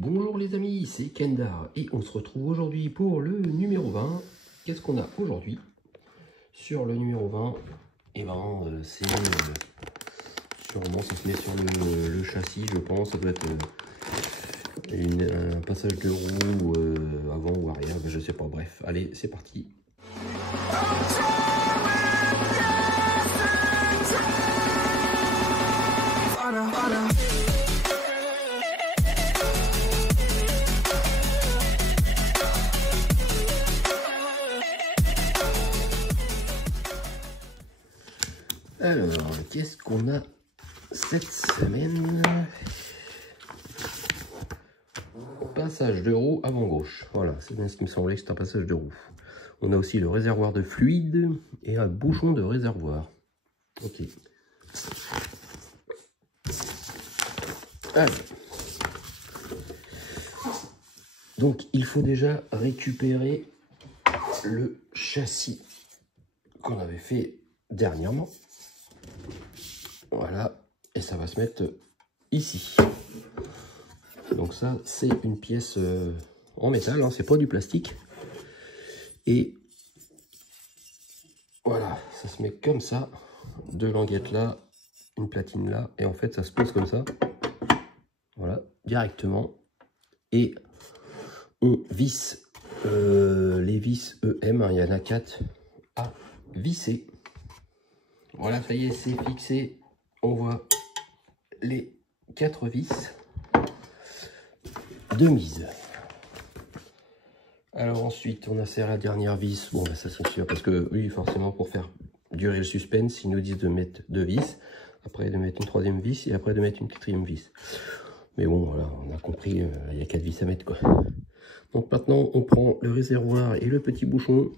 Bonjour les amis, c'est Kendar et on se retrouve aujourd'hui pour le numéro 20. Qu'est-ce qu'on a aujourd'hui sur le numéro 20? Et ben c'est sûrement ça se met sur le châssis, je pense. Ça doit être un passage de roue avant ou arrière, je sais pas. Bref, allez, c'est parti. Alors, qu'est-ce qu'on a cette semaine? Passage de roue avant gauche. Voilà, c'est bien ce qui me semblait que c'est un passage de roue. On a aussi le réservoir de fluide et un bouchon de réservoir. Ok. Alors. Donc, il faut déjà récupérer le châssis qu'on avait fait dernièrement. Voilà, et ça va se mettre ici. Donc ça, c'est une pièce en métal, hein, c'est pas du plastique. Et voilà, ça se met comme ça, deux languettes là, une platine là, et en fait ça se pose comme ça, voilà, directement. Et on visse les vis EM, hein, il y en a 4 à visser. Voilà, ça y est, c'est fixé. On voit les 4 vis de mise. Alors ensuite, on insère la dernière vis. Bon, bah, ça c'est sûr, parce que oui, forcément, pour faire durer le suspense, ils nous disent de mettre 2 vis, après de mettre une 3e vis, et après de mettre une 4e vis. Mais bon, voilà, on a compris, il y a 4 vis à mettre, quoi. Donc maintenant, on prend le réservoir et le petit bouchon.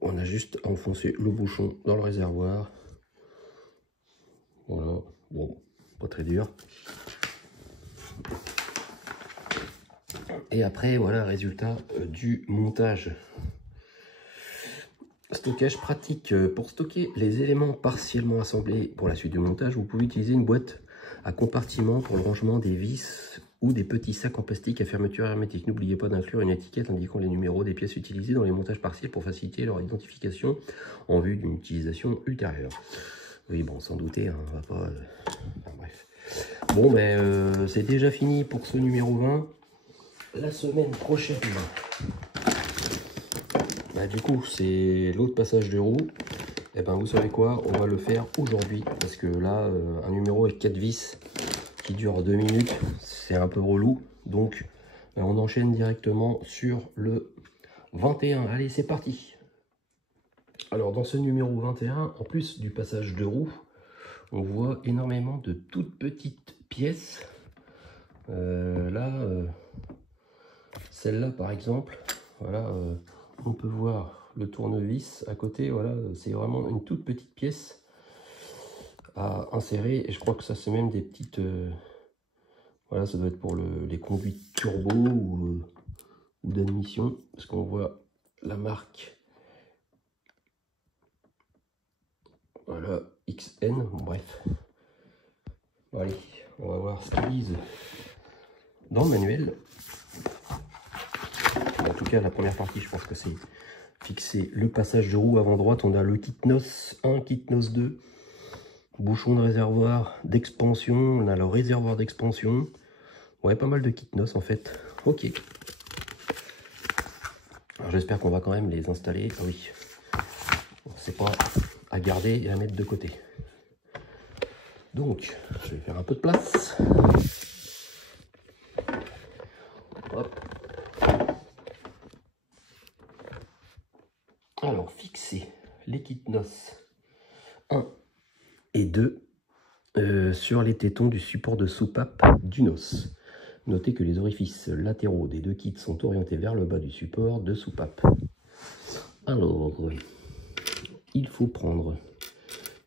On a juste à enfoncer le bouchon dans le réservoir. Voilà, bon, pas très dur. Et après, voilà, résultat du montage. Stockage pratique. Pour stocker les éléments partiellement assemblés pour la suite du montage, vous pouvez utiliser une boîte à compartiment pour le rangement des vis ou des petits sacs en plastique à fermeture hermétique. N'oubliez pas d'inclure une étiquette indiquant les numéros des pièces utilisées dans les montages partiels pour faciliter leur identification en vue d'une utilisation ultérieure. Oui, bon, sans douter, hein, on va pas... Enfin, bref. Bon, ben, c'est déjà fini pour ce numéro 20. La semaine prochaine, bah, du coup, c'est l'autre passage de roue. Et ben, vous savez quoi, on va le faire aujourd'hui. Parce que là, un numéro avec 4 vis qui dure 2 minutes, c'est un peu relou. Donc, on enchaîne directement sur le 21. Allez, c'est parti. Alors, dans ce numéro 21, en plus du passage de roue, on voit énormément de toutes petites pièces. Celle-là, par exemple, voilà, on peut voir le tournevis à côté. Voilà, c'est vraiment une toute petite pièce à insérer. Et je crois que ça, c'est même des petites... voilà, ça doit être pour les conduites turbo ou d'admission. Parce qu'on voit la marque. Voilà, XN. Bon, bref. Bon, allez, on va voir ce qu'ils disent dans le manuel. En tout cas, la première partie, je pense que c'est fixer le passage de roue avant droite. On a le kit NOS 1, kit NOS 2, bouchon de réservoir d'expansion. On a le réservoir d'expansion. Ouais, pas mal de kit NOS en fait. Ok. Alors j'espère qu'on va quand même les installer. Ah oui. C'est pas à garder et à mettre de côté. Donc, je vais faire un peu de place. Hop. Alors, fixer les kits NOS 1 et 2 sur les tétons du support de soupape du NOS. Notez que les orifices latéraux des deux kits sont orientés vers le bas du support de soupape. Alors, il faut prendre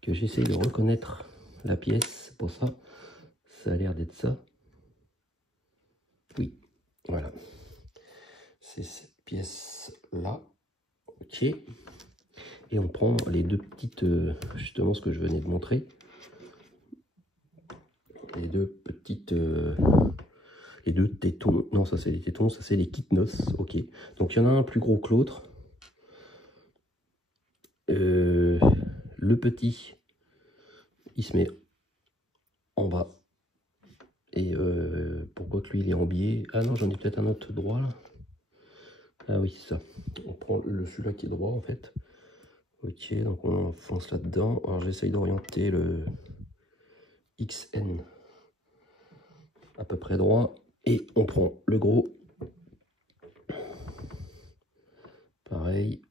que j'essaie de reconnaître la pièce. Pour ça, ça a l'air d'être ça. Oui, voilà. C'est cette pièce-là. Ok. Et on prend les deux petites, justement ce que je venais de montrer. Les deux petites... les deux tétons. Non, ça c'est les tétons, ça c'est les Kitnos. Ok. Donc il y en a un plus gros que l'autre. Le petit, il se met en bas. Et pourquoi que lui il est en biais? Ah non, j'en ai peut-être un autre droit là. Ah oui, c'est ça. On prend celui-là qui est droit en fait. Ok, donc on enfonce là-dedans. Alors j'essaye d'orienter le XN à peu près droit. Et on prend le gros. Pareil.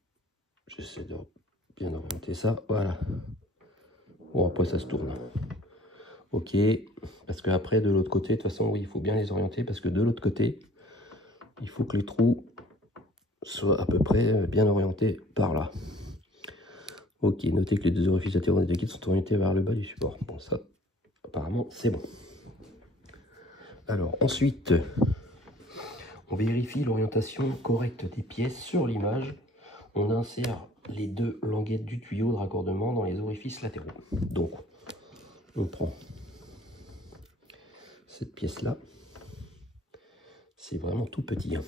J'essaie de bien orienter ça. Voilà. Bon, après ça se tourne. Ok. Parce que après de l'autre côté, de toute façon, oui, il faut bien les orienter. Parce que de l'autre côté, il faut que les trous soient à peu près bien orientés par là. Ok, notez que les deux orifices latéraux des kits sont orientés vers le bas du support. Bon, ça, apparemment, c'est bon. Alors, ensuite, on vérifie l'orientation correcte des pièces sur l'image. On insère les deux languettes du tuyau de raccordement dans les orifices latéraux. Donc, on prend cette pièce-là. C'est vraiment tout petit. Hein.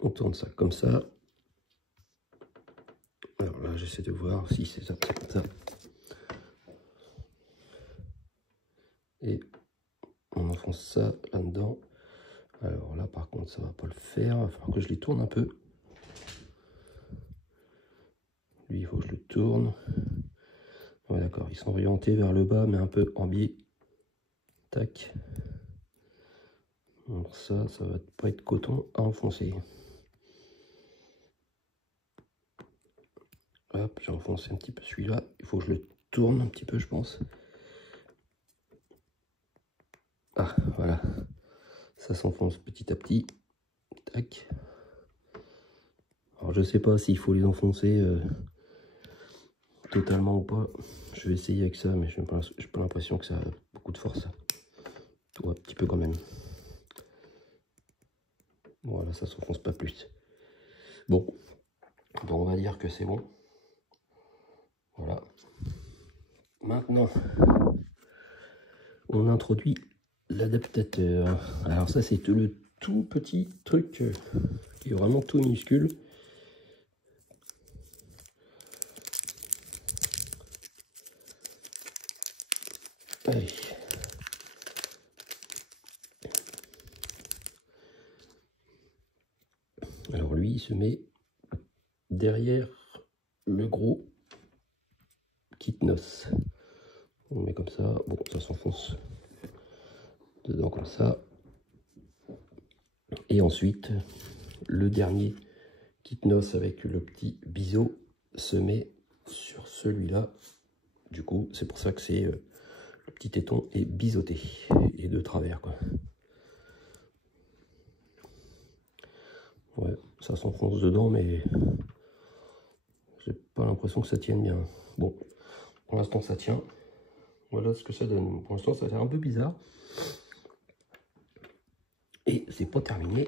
On tourne ça comme ça. Alors là, j'essaie de voir si c'est ça, c'est ça. Et on enfonce ça là-dedans. Alors là, par contre, ça va pas le faire. Il va falloir que je les tourne un peu. Lui, il faut que je le tourne. Ouais, d'accord. Ils sont orientés vers le bas, mais un peu en biais. Tac. Donc ça va pas être coton à enfoncer. Hop, j'ai enfoncé un petit peu celui-là. Il faut que je le tourne un petit peu, je pense. Ah, voilà. Ça s'enfonce petit à petit. Tac. Alors, je sais pas s'il faut les enfoncer totalement ou pas. Je vais essayer avec ça, mais je n'ai pas l'impression que ça a beaucoup de force. Tout un petit peu quand même. Voilà, ça s'enfonce pas plus. Bon, on va dire que c'est bon. Voilà. Maintenant, on introduit l'adaptateur. Alors ça, c'est le tout petit truc qui est vraiment tout minuscule. Allez. Alors lui, il se met derrière le gros Kitnos. On le met comme ça. Bon, ça s'enfonce dedans comme ça. Et ensuite, le dernier Kitnos avec le petit biseau se met sur celui-là. Du coup, c'est pour ça que c'est le petit téton est biseauté et de travers, quoi. Ouais, ça s'enfonce dedans, mais j'ai pas l'impression que ça tienne bien. Bon, pour l'instant, ça tient. Voilà ce que ça donne. Pour l'instant, ça a l'air un peu bizarre. Et c'est pas terminé.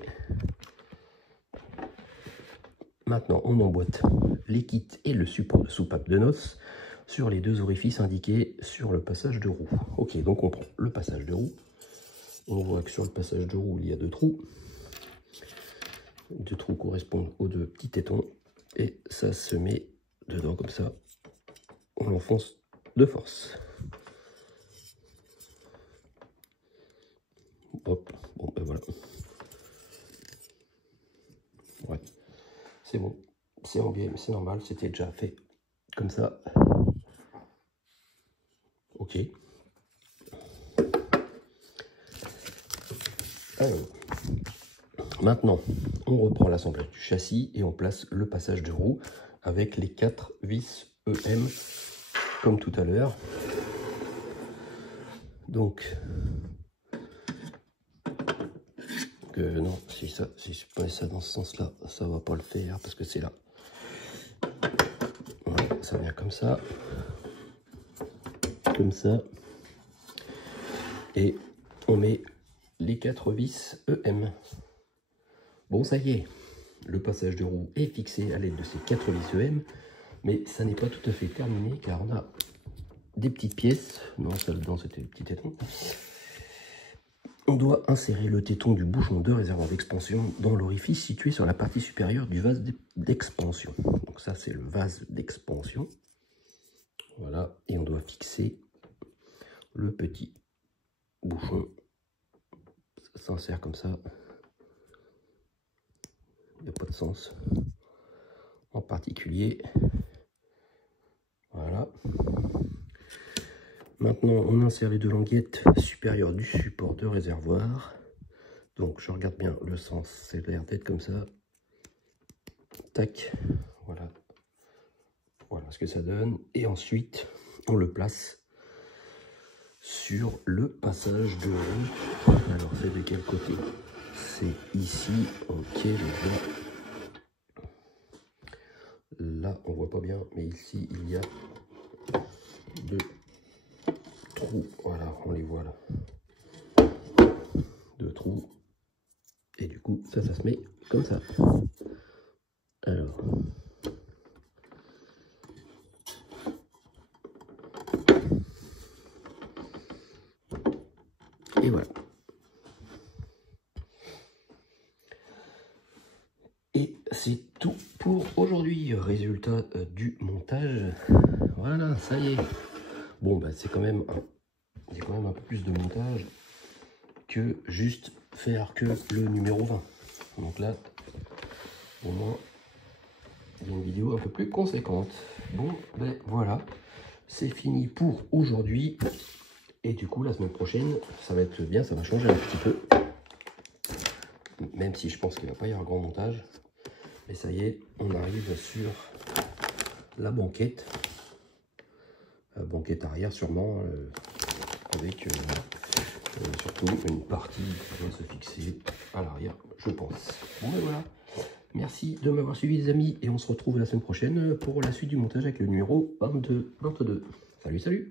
Maintenant, on emboîte les kits et le support de soupape de noces sur les deux orifices indiqués sur le passage de roue. Ok, donc on prend le passage de roue. On voit que sur le passage de roue, il y a deux trous. Deux trous correspondent aux deux petits tétons. Et ça se met dedans comme ça. On l'enfonce de force. Hop, bon ben voilà. Ouais, c'est bon. C'est en game, c'est normal, c'était déjà fait comme ça. Ok. Alors, maintenant, on reprend l'assemblage du châssis et on place le passage de roue avec les 4 vis EM comme tout à l'heure. Donc, non, si je mets ça dans ce sens-là, ça va pas le faire parce que c'est là. Voilà, ça vient comme ça. Comme ça. Et on met les 4 vis EM. Bon, ça y est, le passage de roue est fixé à l'aide de ces 4 vis EM, mais ça n'est pas tout à fait terminé car on a des petites pièces. Non, celle-là, c'était le petit téton. On doit insérer le téton du bouchon de réservoir d'expansion dans l'orifice situé sur la partie supérieure du vase d'expansion. Donc ça, c'est le vase d'expansion. Voilà, et on doit fixer le petit bouchon. Ça s'insère comme ça. Il n'y a pas de sens en particulier. Voilà. Maintenant, on insère les deux languettes supérieures du support de réservoir. Donc, je regarde bien le sens, c'est l'air d'être comme ça. Tac, voilà. Voilà ce que ça donne. Et ensuite, on le place sur le passage de roue. Alors, c'est de quel côté? C'est ici. Ok, les gars. Là, on voit pas bien, mais ici, il y a deux trous. Voilà, on les voit là. Deux trous. Et du coup, ça se met comme ça. Alors. Et voilà. Et c'est tout pour aujourd'hui. Résultat du montage. Voilà, ça y est. Bon, bah, c'est quand même un peu plus de montage que juste faire que le numéro 20. Donc là, au moins, il y a une vidéo un peu plus conséquente. Bon, ben voilà, c'est fini pour aujourd'hui. Et du coup, la semaine prochaine, ça va être bien, ça va changer un petit peu. Même si je pense qu'il ne va pas y avoir grand montage. Et ça y est, on arrive sur la banquette. Banquette arrière sûrement, avec surtout une partie qui va se fixer à l'arrière, je pense. Bon ben voilà, merci de m'avoir suivi les amis, et on se retrouve la semaine prochaine pour la suite du montage avec le numéro 22. Salut, salut.